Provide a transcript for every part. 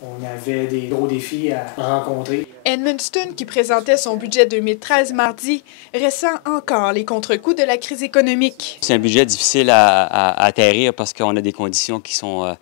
On avait des gros défis à rencontrer. Edmundston, qui présentait son budget 2013 mardi, ressent encore les contre-coups de la crise économique. C'est un budget difficile à atterrir parce qu'on a des conditions qui sont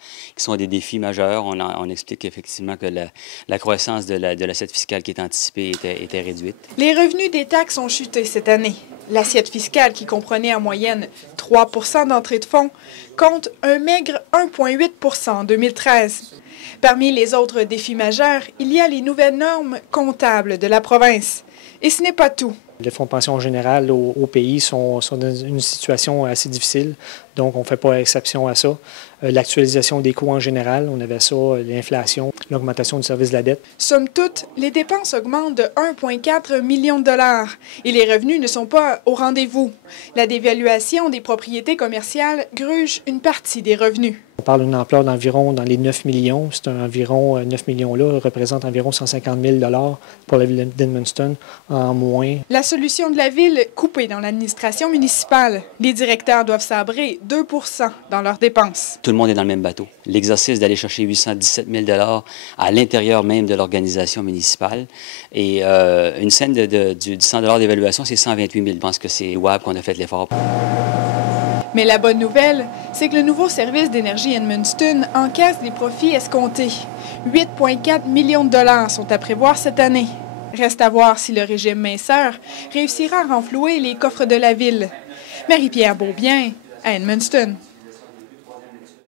des défis majeurs. On explique effectivement que la croissance de l'assiette fiscale qui est anticipée était réduite. Les revenus des taxes ont chuté cette année. L'assiette fiscale, qui comprenait en moyenne 3 % d'entrée de fonds, compte un maigre 1,8 % en 2013. Parmi les autres défis majeurs, il y a les nouvelles normes comptables de la province. Et ce n'est pas tout. Les fonds de pension générale au pays sont dans une situation assez difficile, donc on ne fait pas exception à ça. L'actualisation des coûts en général, on avait ça, l'inflation, l'augmentation du service de la dette. Somme toute, les dépenses augmentent de 1,4 million de dollars et les revenus ne sont pas au rendez-vous. La dévaluation des propriétés commerciales gruge une partie des revenus. On parle d'une ampleur d'environ dans les 9 millions. C'est environ 9 millions-là représente environ 150 000 $ pour la ville d'Edmundston en moins. La solution de la ville, coupée dans l'administration municipale. Les directeurs doivent sabrer 2 % dans leurs dépenses. Tout le monde est dans le même bateau. L'exercice d'aller chercher 817 000 $ à l'intérieur même de l'organisation municipale et une scène du 100 $ d'évaluation, c'est 128 000. Je pense que c'est louable qu'on a fait l'effort. Mais la bonne nouvelle, c'est que le nouveau service d'énergie Edmundston encaisse les profits escomptés. 8,4 millions de dollars sont à prévoir cette année. Reste à voir si le régime minceur réussira à renflouer les coffres de la ville. Marie-Pierre Beaubien, à Edmundston.